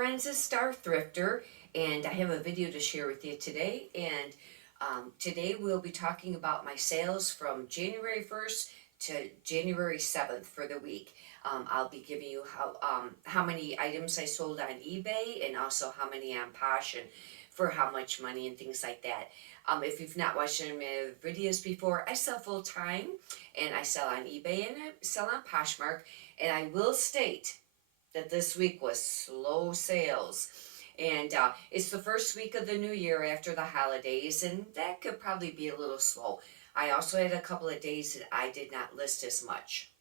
friends, it's Star Thrifter, and I have a video to share with you today. And today we'll be talking about my sales from January 1st to January 7th for the week. I'll be giving you how many items I sold on eBay and also how many on Posh and for how much money and things like that. If you've not watched any of my videos before, I sell full time and I sell on eBay and I sell on Poshmark. And I will state that this week was slow sales. And it's the first week of the new year after the holidays, and that could probably be a little slow. I also had a couple of days that I did not list as much.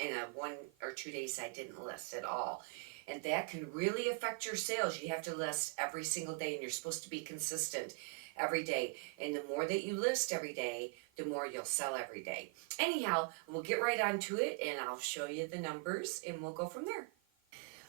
And 1 or 2 days I didn't list at all. And that can really affect your sales. You have to list every single day, and you're supposed to be consistent every day. And the more that you list every day, the more you'll sell every day. Anyhow, we'll get right on to it, and I'll show you the numbers, and we'll go from there.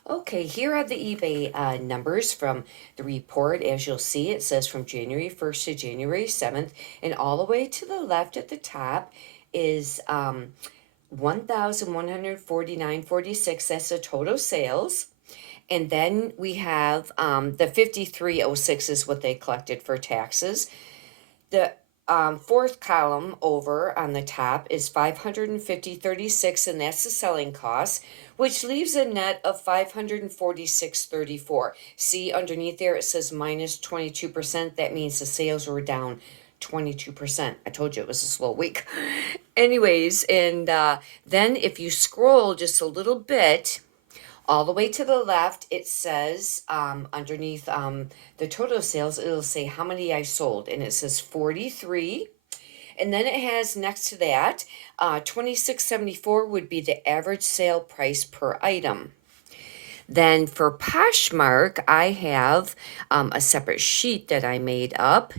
Okay, here are the eBay numbers from the report. As you'll see, it says from January 1st to January 7th, and all the way to the left at the top is 1,149.46. That's the total sales. And then we have the 5306 is what they collected for taxes. The fourth column over on the top is 550.36, and that's the selling cost, which leaves a net of 546.34. See underneath there it says minus 22%. That means the sales were down 22%. I told you it was a slow week. Anyways, and then if you scroll just a little bit, all the way to the left, it says underneath the total sales, it'll say how many I sold, and it says 43. And then it has next to that, $26.74 would be the average sale price per item. Then for Poshmark, I have a separate sheet that I made up.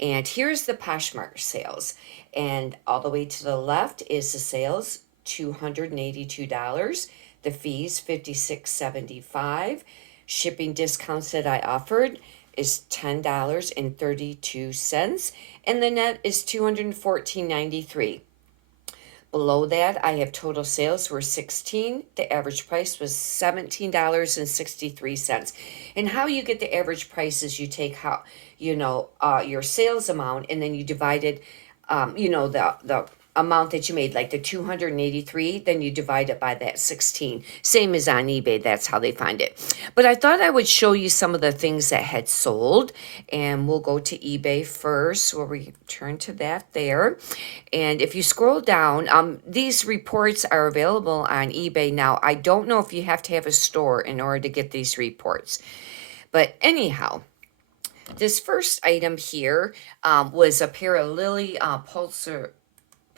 And here's the Poshmark sales. And all the way to the left is the sales, $282. The fees, $56.75. Shipping discounts that I offered is $10.32. And the net is $214.93. Below that, I have total sales were 16. The average price was $17.63. And how you get the average price is you take your sales amount, and then you divide it, the amount that you made, like the 283, then you divide it by that 16. Same as on eBay, that's how they find it. But I thought I would show you some of the things that had sold, and we'll go to eBay first, where we turn to that there. And if you scroll down, these reports are available on eBay. Now, I don't know if you have to have a store in order to get these reports. But anyhow, this first item here was a pair of Lily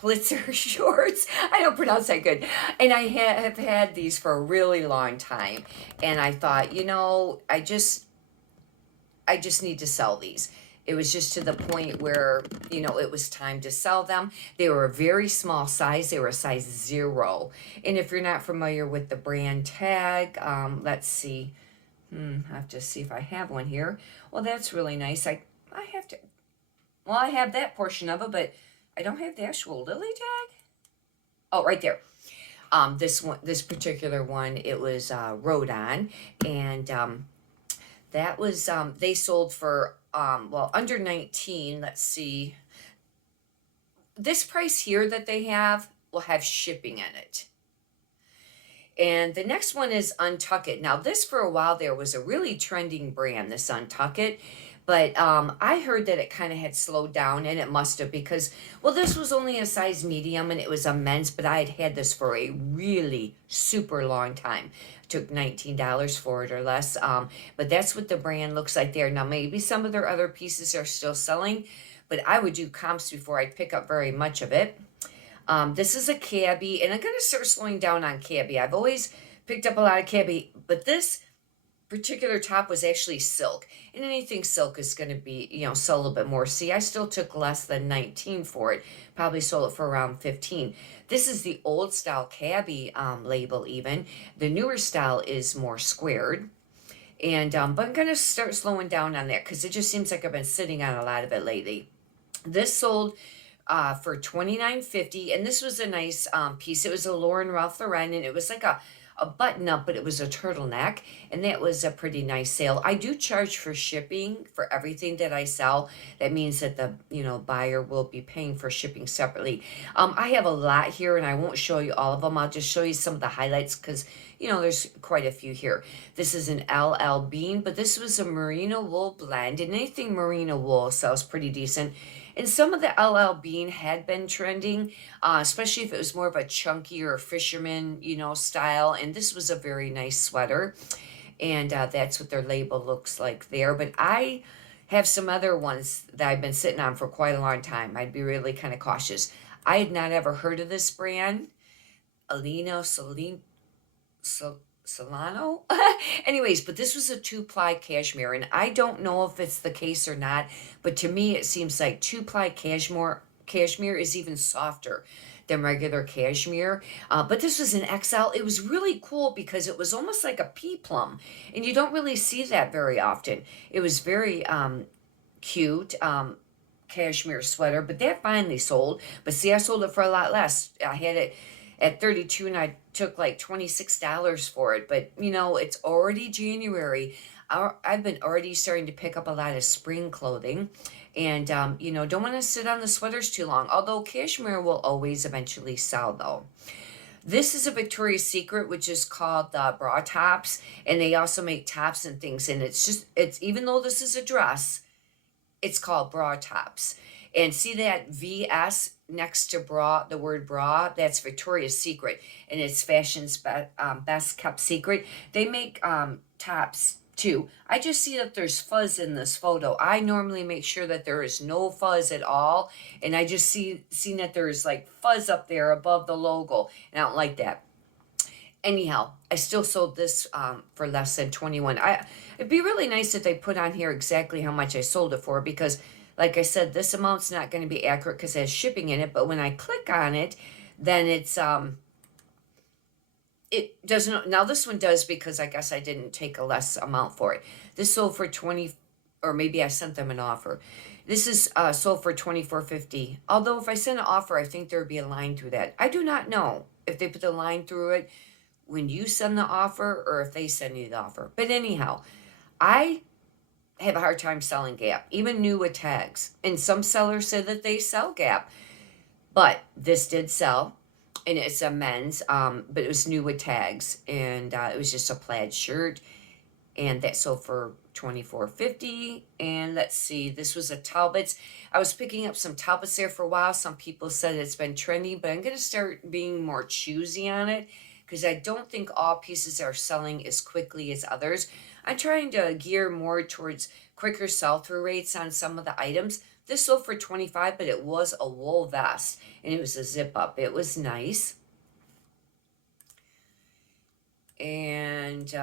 Pulitzer shorts. I don't pronounce that good. And I have had these for a really long time. And I thought, I just need to sell these. It was just to the point where, it was time to sell them. They were a very small size. They were a size 0. And if you're not familiar with the brand tag, let's see. I have to see if I have one here. Well, that's really nice. I have that portion of it, but I don't have the actual Lily tag. Oh, right there. This particular one, it was rode on, and that was they sold for under 19. Let's see. This price here that they have will have shipping in it. And the next one is Untuck It. Now, this for a while there was a really trending brand, this Untuck It. But I heard that it kind of had slowed down, and it must have, because, this was only a size medium, and it was a men's, but I had had this for a really super long time. It took $19 for it or less. But that's what the brand looks like there. Now, maybe some of their other pieces are still selling, but I would do comps before I'd pick up very much of it. This is a cabbie, and I'm going to start slowing down on cabbie. I've always picked up a lot of cabbie, but this particular top was actually silk, and anything silk is going to be, sell a little bit more. See, I still took less than 19 for it, probably sold it for around 15. This is the old style cabbie label. Even the newer style is more squared, and but I'm going to start slowing down on that because it just seems like I've been sitting on a lot of it lately. This sold for $29.50, and this was a nice piece. It was a Lauren Ralph Lauren, and it was like a a button up, but it was a turtleneck, and that was a pretty nice sale. I do charge for shipping for everything that I sell. That means that the buyer will be paying for shipping separately. I have a lot here, and I won't show you all of them. I'll just show you some of the highlights because there's quite a few here. This is an LL Bean, but this was a merino wool blend, and anything merino wool sells pretty decent. And some of the LL Bean had been trending, especially if it was more of a chunkier fisherman, style. And this was a very nice sweater. And that's what their label looks like there. But I have some other ones that I've been sitting on for quite a long time. I'd be really kind of cautious. I had not ever heard of this brand, Alino Solano. Anyways, but this was a 2-ply cashmere, and I don't know if it's the case or not, but to me it seems like 2-ply cashmere is even softer than regular cashmere. But this was an XL. It was really cool because it was almost like a pea plum, and you don't really see that very often. It was very cute. Cashmere sweater, but that finally sold. But see, I sold it for a lot less. I had it at 32 and I took like $26 for it. But it's already January. I've been already starting to pick up a lot of spring clothing, and don't want to sit on the sweaters too long, although cashmere will always eventually sell though. This is a Victoria's Secret, which is called the bra tops, and they also make tops and things, and it's even though this is a dress, it's called bra tops. And see that VS next to bra, the word bra, that's Victoria's Secret, and it's fashion's best kept secret. They make tops too. I just see that there's fuzz in this photo. I normally make sure that there is no fuzz at all, and I just seen that there's like fuzz up there above the logo, and I don't like that. Anyhow, I still sold this for less than 21. It'd be really nice if they put on here exactly how much I sold it for, because like I said, this amount's not going to be accurate because it has shipping in it, but when I click on it, then it doesn't. Now this one does, because I guess I didn't take a less amount for it. This sold for 20, or maybe I sent them an offer. This is sold for $24.50. Although if I sent an offer, I think there would be a line through that. I do not know if they put the line through it when you send the offer or if they send you the offer. But anyhow, I have a hard time selling Gap, even new with tags. And some sellers said that they sell Gap, but this did sell, and it's a men's, but it was new with tags, and it was just a plaid shirt, and that sold for $24.50. And let's see, this was a Talbot's. I was picking up some Talbots there for a while. Some people said it's been trendy, but I'm going to start being more choosy on it, because I don't think all pieces are selling as quickly as others. I'm trying to gear more towards quicker sell-through rates on some of the items. This sold for $25, but it was a wool vest, and it was a zip-up. It was nice. And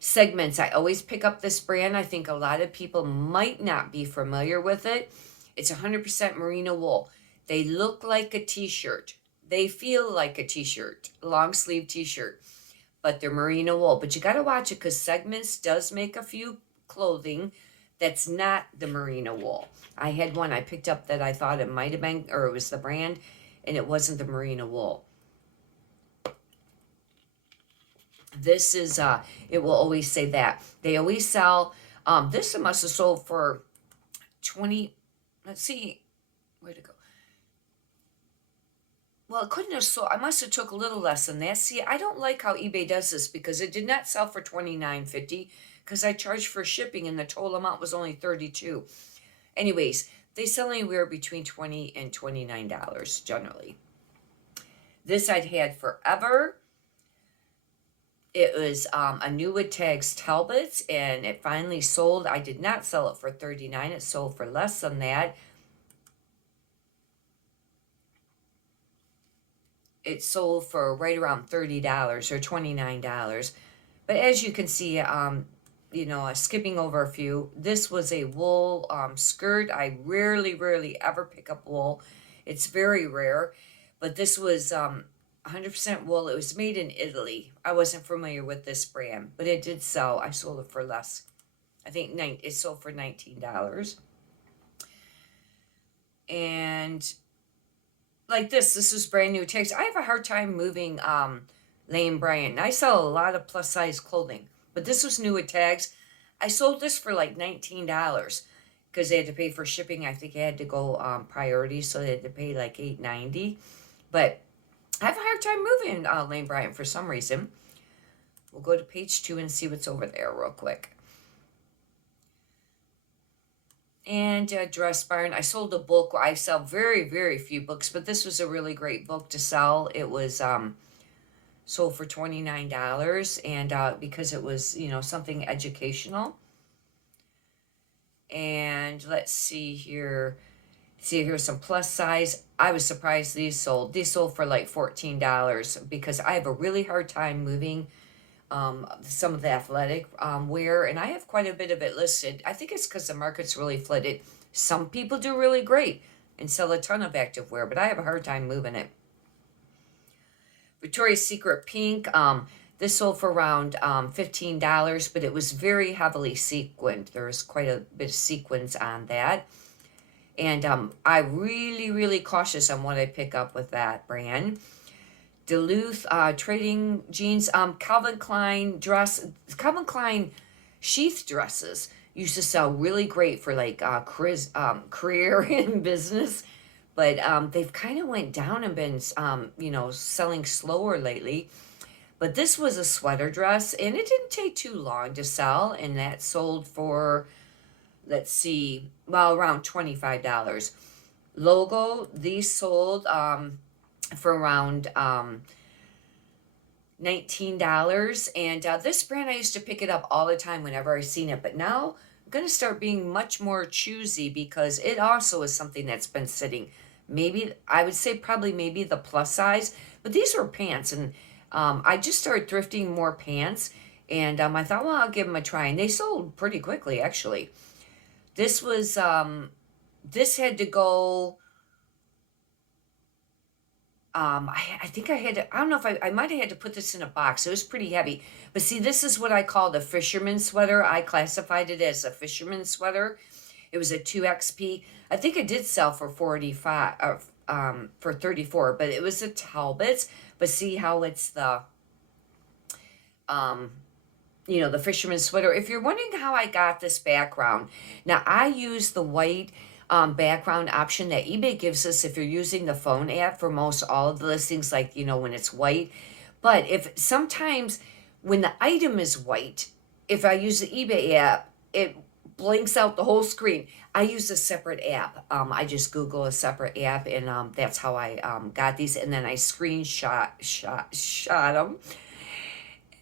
Segments. I always pick up this brand. I think a lot of people might not be familiar with it. It's 100% merino wool. They look like a t-shirt. They feel like a t-shirt, long sleeve t-shirt, but they're merino wool. But you got to watch it, because Segments does make a few clothing that's not the merino wool. I had one I picked up that I thought it might have been, or it was the brand, and it wasn't the merino wool. This is, it will always say that. They always sell, this must have sold for 20, let's see, where'd it go? Well, it couldn't have sold. I must have took a little less than that. See, I don't like how eBay does this, because it did not sell for $29.50, because I charged for shipping and the total amount was only $32. Anyways, they sell anywhere between $20 and $29 generally. This I'd had forever. It was a new with tags Talbots, and it finally sold. I did not sell it for $39. It sold for less than that. It sold for right around $30 or $29. But as you can see, skipping over a few, this was a wool skirt. I rarely ever pick up wool. It's very rare. But this was 100% wool. It was made in Italy. I wasn't familiar with this brand, but it did sell. I sold it for less. I think it sold for $19. And like this was brand new tags. I have a hard time moving Lane Bryant. And I sell a lot of plus size clothing, but this was new with tags. I sold this for like $19 because they had to pay for shipping. I think I had to go priority, so they had to pay like $8.90. But I have a hard time moving Lane Bryant for some reason. We'll go to page 2 and see what's over there real quick. And Dress Barn. I sold a book. I sell very, very few books, but this was a really great book to sell. It was sold for $29, and because it was, you know, something educational. And let's see here. See, here's some plus size. I was surprised these sold. These sold for like $14 because I have a really hard time moving some of the athletic wear, and I have quite a bit of it listed. I think it's because the market's really flooded. Some people do really great and sell a ton of active wear, but I have a hard time moving it. Victoria's Secret Pink. This sold for around $15, but it was very heavily sequined. There was quite a bit of sequins on that. And I'm really, really cautious on what I pick up with that brand. Duluth trading jeans. Calvin Klein sheath dresses used to sell really great for like career in business, but they've kind of went down and been you know, selling slower lately. But this was a sweater dress, and it didn't take too long to sell, and that sold for, let's see, well, around $25. Logo, these sold for around $19. And this brand, I used to pick it up all the time whenever I seen it, but now I'm going to start being much more choosy because it also is something that's been sitting. Maybe, I would say probably maybe the plus size, but these were pants, and I just started thrifting more pants, and I thought, well, I'll give them a try, and they sold pretty quickly, actually. This was, this had to go, I think I had to, I don't know if I might have had to put this in a box. It was pretty heavy. But see, this is what I call the fisherman sweater. I classified it as a fisherman sweater. It was a 2XP. I think it did sell for 45, for 34, but it was a Talbot's. But see how it's the, you know, the fisherman sweater. If you're wondering how I got this background, now I use the white background option that eBay gives us if you're using the phone app for most all of the listings, like, you know, when it's white. But if sometimes when the item is white, if I use the eBay app, it blinks out the whole screen. I use a separate app. I just Google a separate app, and that's how I got these. And then I screenshot them,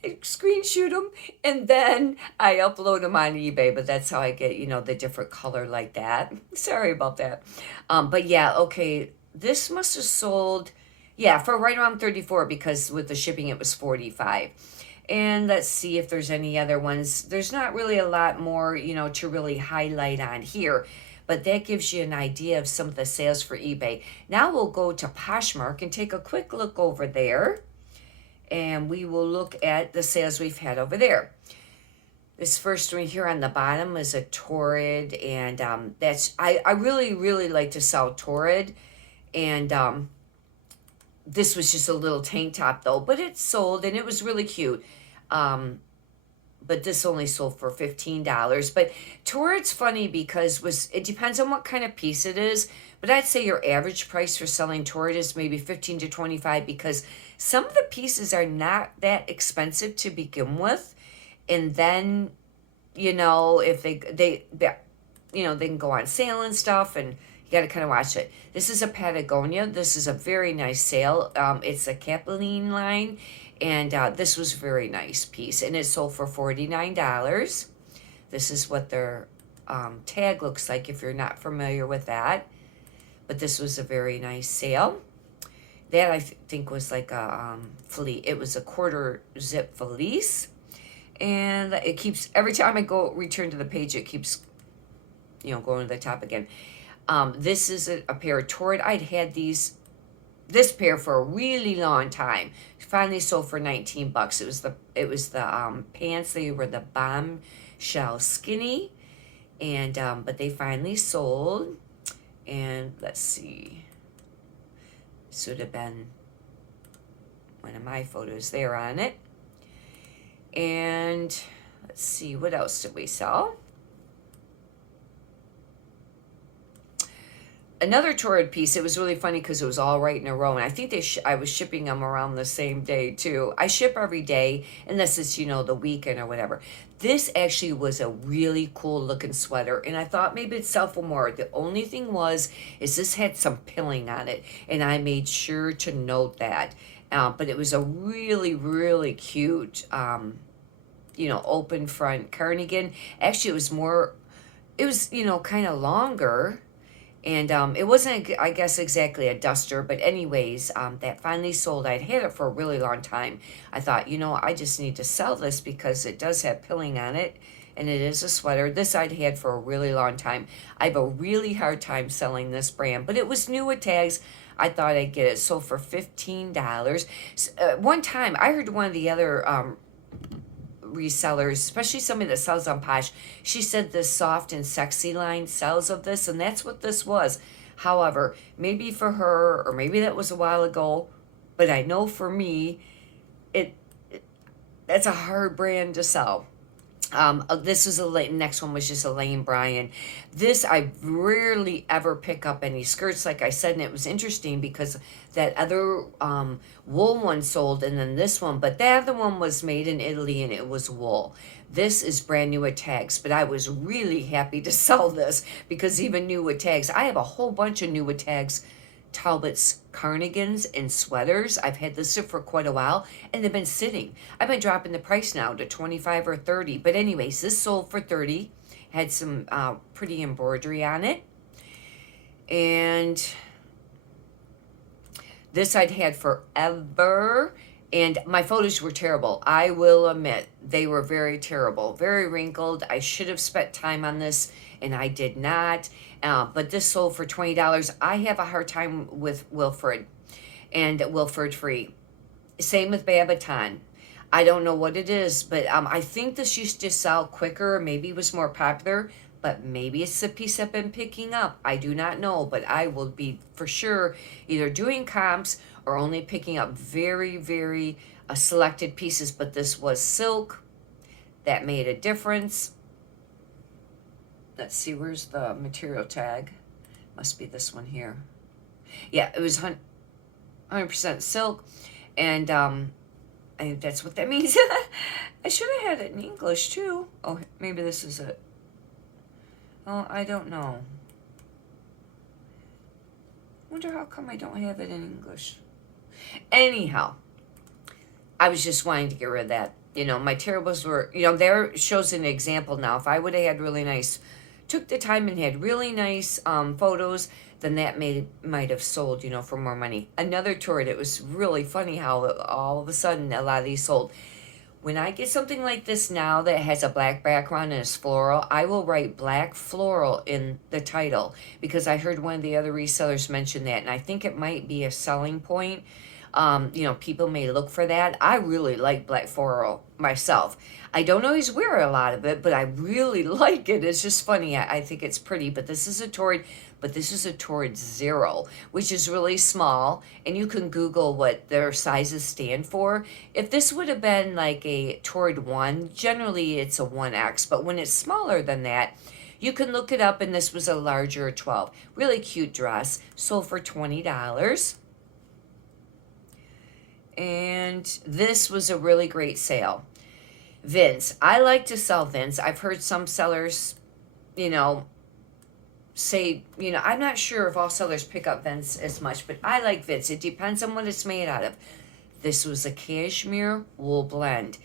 screenshot them, and then I upload them on eBay. But that's how I get, you know, the different color like that. Sorry about that. But yeah, okay, this must have sold, yeah, for right around 34 because with the shipping it was 45. And let's see if there's any other ones. There's not really a lot more, you know, to really highlight on here, but that gives you an idea of some of the sales for eBay. Now we'll go to Poshmark and take a quick look over there, and we will look at the sales we've had over there. This first one here on the bottom is a Torrid, and that's, I really, really like to sell Torrid, and this was just a little tank top though, but it sold and it was really cute. But this only sold for $15. But Torrid's funny because it depends on what kind of piece it is. But I'd say your average price for selling Torrid is maybe $15 to $25 because some of the pieces are not that expensive to begin with, and then, you know, if they you know, they can go on sale and stuff, and you got to kind of watch it. This is a Patagonia. This is a very nice sale. It's a Capilene line, and this was a very nice piece, and it sold for $49. This is what their tag looks like if you're not familiar with that, but this was a very nice sale. That I think was like a fleece. It was a quarter zip fleece, and it keeps, every time I go return to the page, it keeps, you know, going to the top again. This is a pair of Torrid. I'd had this pair for a really long time. Finally sold for $19. It was the pants. They were the bombshell skinny, and but they finally sold. And let's see, this would have been one of my photos there on it. And let's see, what else did we sell? Another torrid piece. It was really funny because it was all right in a row, and I think I was shipping them around the same day too. I ship every day unless it's the weekend or whatever. This actually was a really cool looking sweater, and I thought maybe it'd sell for more. The only thing is this had some pilling on it, and I made sure to note that. But it was a really, really cute open front cardigan. Actually, it was kind of longer. And it wasn't, I guess, exactly a duster, but anyways, that finally sold. I'd had it for a really long time. I thought, I just need to sell this because it does have pilling on it, and it is a sweater. This I'd had for a really long time. I have a really hard time selling this brand, but it was new with tags. I thought I'd get it sold for $15. One time, I heard one of the other resellers, especially somebody that sells on Posh, she said this soft and sexy line sells of this, and that's what this was. However, maybe for her, or maybe that was a while ago, but I know for me, that's a hard brand to sell. This was next one was just a Lane Bryant. This, I rarely ever pick up any skirts, like I said, and it was interesting because that other wool one sold, and then this one, but that other one was made in Italy and it was wool. This is brand new with tags, but I was really happy to sell this because even new with tags, I have a whole bunch of new with tags Talbot's cardigans and sweaters. I've had this for quite a while, and they've been sitting. I've been dropping the price now to 25 or 30. But anyways, this sold for 30. Had some pretty embroidery on it. And this I'd had forever. And my photos were terrible. I will admit, they were very terrible. Very wrinkled. I should have spent time on this, and I did not. But this sold for $20. I have a hard time with Wilfred and Wilfred Free. Same with Babaton. I don't know what it is, but I think this used to sell quicker. Maybe it was more popular, but maybe it's the piece I've been picking up. I do not know, but I will be for sure either doing comps or only picking up very, very selected pieces. But this was silk. That made a difference. Let's see, where's the material tag? Must be this one here. Yeah, it was 100% silk, and that's what that means. I should have had it in English too. Oh, maybe this is it. Oh, I don't know. Wonder how come I don't have it in English. Anyhow, I was just wanting to get rid of that. My terribles were, there shows an example now. If I would have had really nice, took the time and had really nice photos, then that might have sold, for more money. Another torrid, it was really funny how all of a sudden a lot of these sold. When I get something like this now that has a black background and is floral, I will write black floral in the title because I heard one of the other resellers mention that, and I think it might be a selling point. People may look for that. I really like black floral myself. I don't always wear a lot of it, but I really like it. It's just funny. I think it's pretty, but this is a torrid, but this is a torrid 0, which is really small, and you can Google what their sizes stand for. If this would have been like a torrid 1, generally it's a 1X, but when it's smaller than that, you can look it up, and this was a larger 12. Really cute dress, sold for $20. And this was a really great sale. Vince. I like to sell Vince. I've heard some sellers, say, I'm not sure if all sellers pick up Vince as much, but I like Vince. It depends on what it's made out of. This was a cashmere wool blend.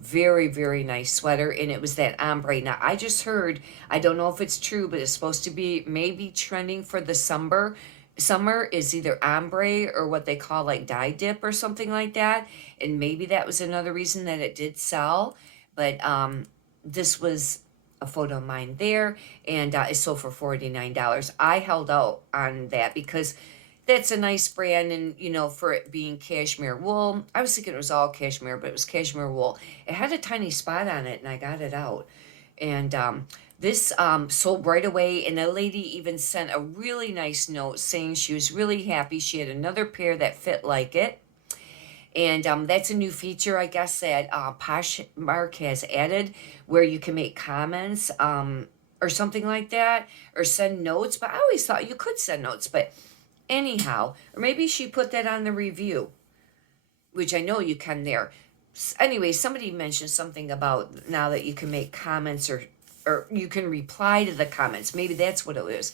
Very, very nice sweater, and it was that ombre. Now, I just heard, I don't know if it's true, but it's supposed to be maybe trending for the summer. Summer is either ombre or what they call like dye dip or something like that. And maybe that was another reason that it did sell. But this was a photo of mine there, and it sold for $49. I held out on that because that's a nice brand, and for it being cashmere wool, I was thinking it was all cashmere, but it was cashmere wool. It had a tiny spot on it, and I got it out. And this sold right away, and a lady even sent a really nice note saying she was really happy. She had another pair that fit like it. And that's a new feature, I guess, that Poshmark has added, where you can make comments or something like that, or send notes. But I always thought you could send notes. But anyhow, or maybe she put that on the review, which I know you can there. Anyway, somebody mentioned something about now that you can make comments, or you can reply to the comments. Maybe that's what it was.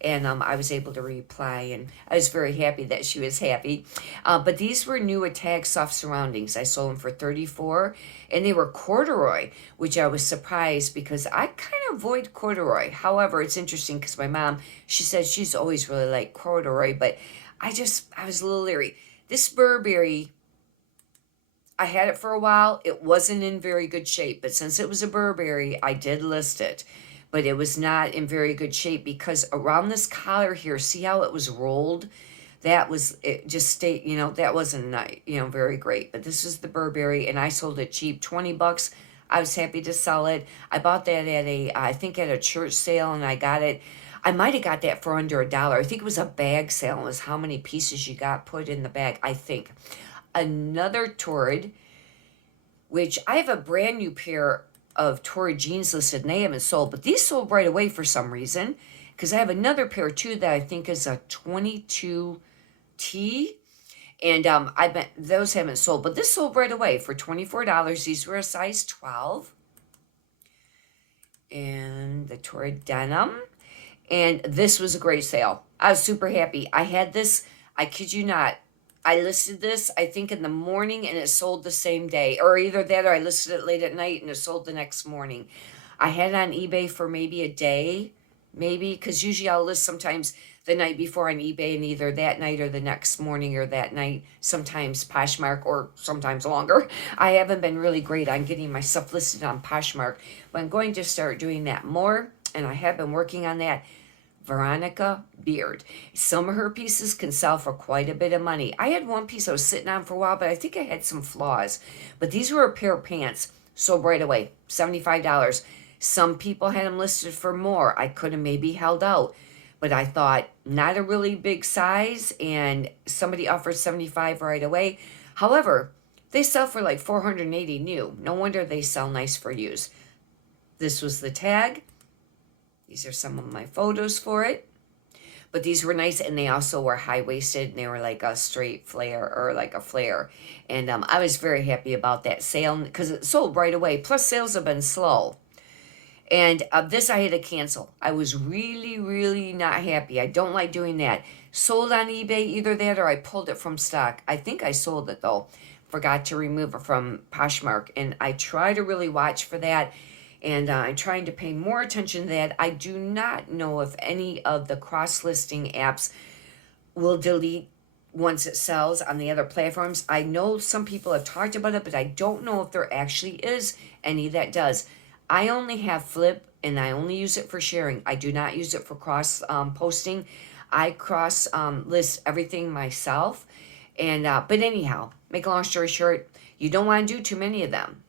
And I was able to reply, and I was very happy that she was happy. But these were new Attack Soft Surroundings. I sold them for $34, and they were corduroy, which I was surprised because I kind of avoid corduroy. However, it's interesting because my mom, she said she's always really liked corduroy, but I was a little leery. This Burberry, I had it for a while. It wasn't in very good shape, but since it was a Burberry, I did list it. But it was not in very good shape because around this collar here, see how it was rolled? It just stayed, that wasn't, very great. But this is the Burberry, and I sold it cheap, $20. I was happy to sell it. I bought that I think at a church sale, and I got it. I might have got that for under $1. I think it was a bag sale. It was how many pieces you got put in the bag, I think. Another Torrid, which I have a brand new pair of Torrid jeans listed, and they haven't sold, but these sold right away for some reason, because I have another pair too that I think is a 22T, and I bet those haven't sold, but this sold right away for $24. These were a size 12, and the Torrid denim, and this was a great sale. I was super happy. I had this, I kid you not, I listed this, I think, in the morning, and it sold the same day. Or either that, or I listed it late at night, and it sold the next morning. I had it on eBay for maybe a day, because usually I'll list sometimes the night before on eBay, and either that night or the next morning or that night, sometimes Poshmark, or sometimes longer. I haven't been really great on getting my stuff listed on Poshmark, but I'm going to start doing that more, and I have been working on that. Veronica Beard. Some of her pieces can sell for quite a bit of money. I had one piece I was sitting on for a while, but I think I had some flaws. But these were a pair of pants, sold right away, $75. Some people had them listed for more. I could have maybe held out, but I thought not a really big size, and somebody offered $75 right away. However, they sell for like $480 new. No wonder they sell nice for used. This was the tag. These are some of my photos for it. But these were nice, and they also were high-waisted, and they were like a straight flare, or like a flare. And I was very happy about that sale because it sold right away. Plus, sales have been slow. And this I had to cancel. I was really, really not happy. I don't like doing that. Sold on eBay, either that or I pulled it from stock. I think I sold it, though. Forgot to remove it from Poshmark. And I try to really watch for that. And I'm trying to pay more attention to that. I do not know if any of the cross-listing apps will delete once it sells on the other platforms. I know some people have talked about it, but I don't know if there actually is any that does. I only have Flip, and I only use it for sharing. I do not use it for cross posting. I cross list everything myself. And but anyhow, make a long story short, you don't want to do too many of them.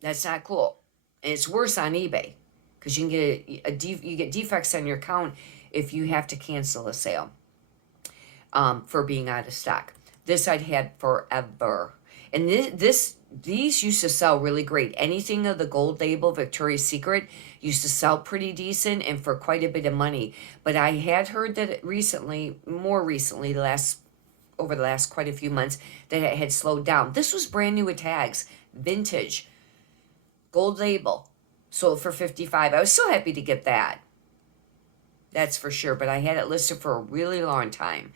That's not cool. And it's worse on eBay because you can get you get defects on your account if you have to cancel a sale for being out of stock. This I'd had forever, and these used to sell really great. Anything of the gold label Victoria's Secret used to sell pretty decent and for quite a bit of money. But I had heard that more recently, over the last quite a few months, that it had slowed down. This was brand new with tags, vintage. Gold label, sold for $55. I was so happy to get that. That's for sure. But I had it listed for a really long time.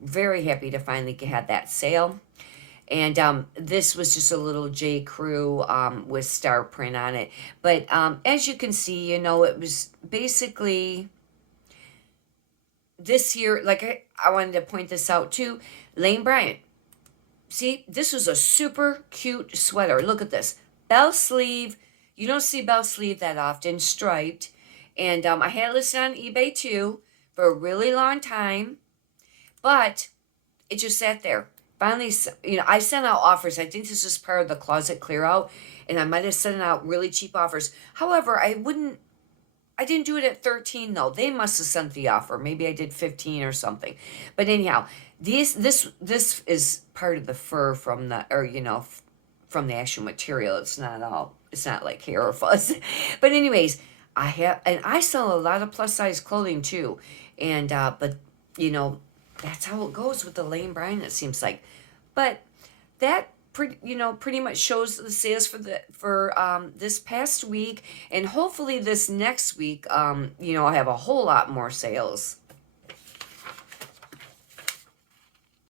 Very happy to finally have that sale. And this was just a little J. Crew with star print on it. But as you can see, it was basically this year. Like I wanted to point this out too. Lane Bryant. See, this was a super cute sweater. Look at this. Bell sleeve. You don't see bell sleeve that often, striped. And I had it listed on eBay too for a really long time. But it just sat there. Finally, I sent out offers. I think this was part of the closet clear out. And I might have sent out really cheap offers. However, I wouldn't I didn't do it at 13 though. They must have sent the offer. Maybe I did 15 or something. But anyhow, this is part of the fur from the, or from the actual material. It's not like hair or fuzz. But anyways, I sell a lot of plus size clothing too. And but you know, that's how it goes with the Lane Bryant, it seems like. But that pretty much shows the sales for this past week, and hopefully this next week I'll have a whole lot more sales.